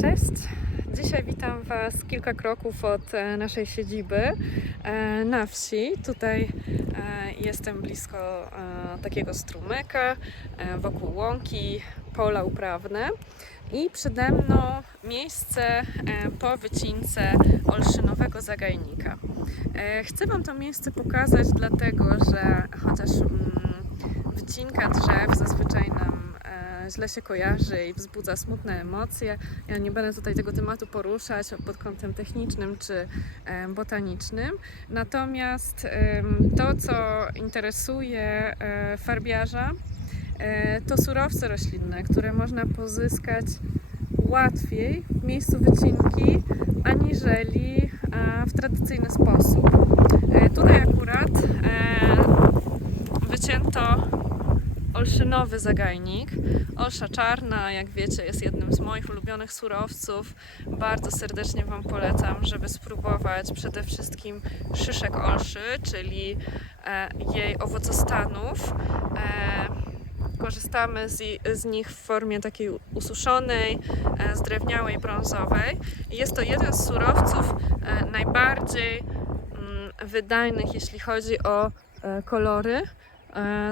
Cześć! Dzisiaj witam Was kilka kroków od e, naszej siedziby e, na wsi. Tutaj e, jestem blisko takiego strumyka, wokół łąki, pola uprawne i przede mną miejsce po wycince olszynowego zagajnika. Chcę Wam to miejsce pokazać, dlatego że chociaż mm, wycinka drzew zazwyczaj nam źle się kojarzy i wzbudza smutne emocje, ja nie będę tutaj tego tematu poruszać pod kątem technicznym czy botanicznym. Natomiast to, co interesuje e, farbiarza, e, to surowce roślinne, które można pozyskać łatwiej w miejscu wycinki, aniżeli w tradycyjny sposób. E, Tutaj akurat wycięto olszynowy zagajnik. Olsza czarna, jak wiecie, jest jednym z moich ulubionych surowców. Bardzo serdecznie Wam polecam, żeby spróbować przede wszystkim szyszek olszy, czyli e, jej owocostanów. E, korzystamy z, z nich w formie takiej ususzonej, e, zdrewniałej, brązowej. Jest to jeden z surowców e, najbardziej mm, wydajnych, jeśli chodzi o e, kolory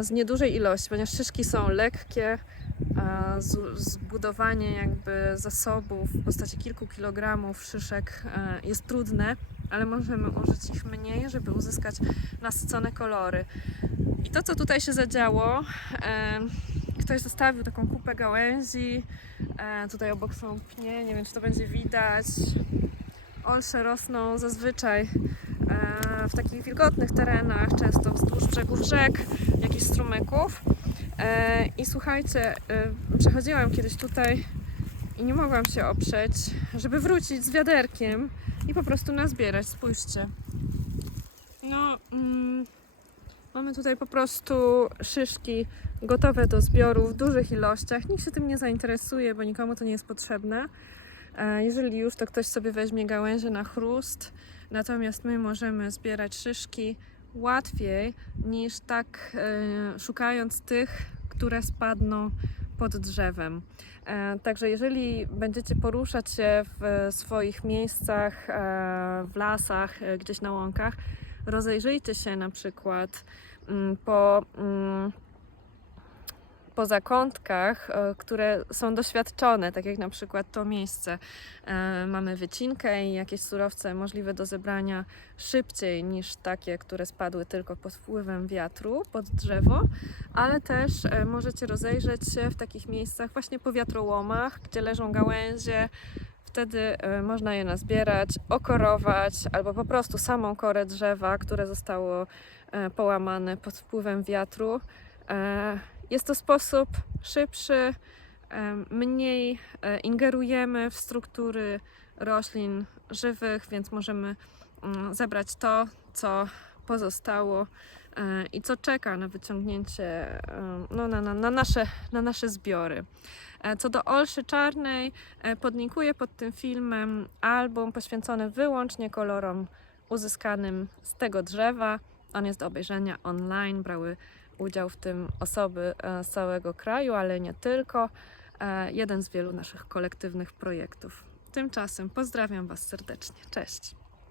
z niedużej ilości, ponieważ szyszki są lekkie, e, zbudowanie jakby zasobów w postaci kilku kilogramów szyszek e, jest trudne, ale możemy użyć ich mniej, żeby uzyskać nasycone kolory. I to, co tutaj się zadziało, e, ktoś zostawił taką kupę gałęzi, e, tutaj obok są pnie, nie wiem, czy to będzie widać. Olsze rosną zazwyczaj e, w takich wilgotnych terenach, często wzdłuż brzegów rzek, jakichś strumyków. E, I słuchajcie, e, przechodziłam kiedyś tutaj i nie mogłam się oprzeć, żeby wrócić z wiaderkiem i po prostu nazbierać. Spójrzcie. No, mm, mamy tutaj po prostu szyszki gotowe do zbioru w dużych ilościach. Nikt się tym nie zainteresuje, bo nikomu to nie jest potrzebne. Jeżeli już, to ktoś sobie weźmie gałęzie na chrust, natomiast my możemy zbierać szyszki łatwiej niż tak e, szukając tych, które spadną pod drzewem. E, Także jeżeli będziecie poruszać się w swoich miejscach, e, w lasach, gdzieś na łąkach, rozejrzyjcie się na przykład mm, po, mm, po zakątkach, e, które są doświadczone, tak jak na przykład to miejsce. E, Mamy wycinkę i jakieś surowce możliwe do zebrania szybciej niż takie, które spadły tylko pod wpływem wiatru pod drzewo, ale też e, możecie rozejrzeć się w takich miejscach właśnie po wiatrołomach, gdzie leżą gałęzie. Wtedy można je nazbierać, okorować albo po prostu samą korę drzewa, które zostało połamane pod wpływem wiatru. Jest to sposób szybszy, mniej e, ingerujemy w struktury roślin żywych, więc możemy mm, zebrać to, co pozostało e, i co czeka na wyciągnięcie, no, na, na, na, nasze, na nasze zbiory. E, Co do Olszy Czarnej, podlinkuję pod tym filmem album poświęcony wyłącznie kolorom uzyskanym z tego drzewa. On jest do obejrzenia online, brały udział w tym osoby e, z całego kraju, ale nie tylko. E, Jeden z wielu naszych kolektywnych projektów. Tymczasem pozdrawiam Was serdecznie. Cześć!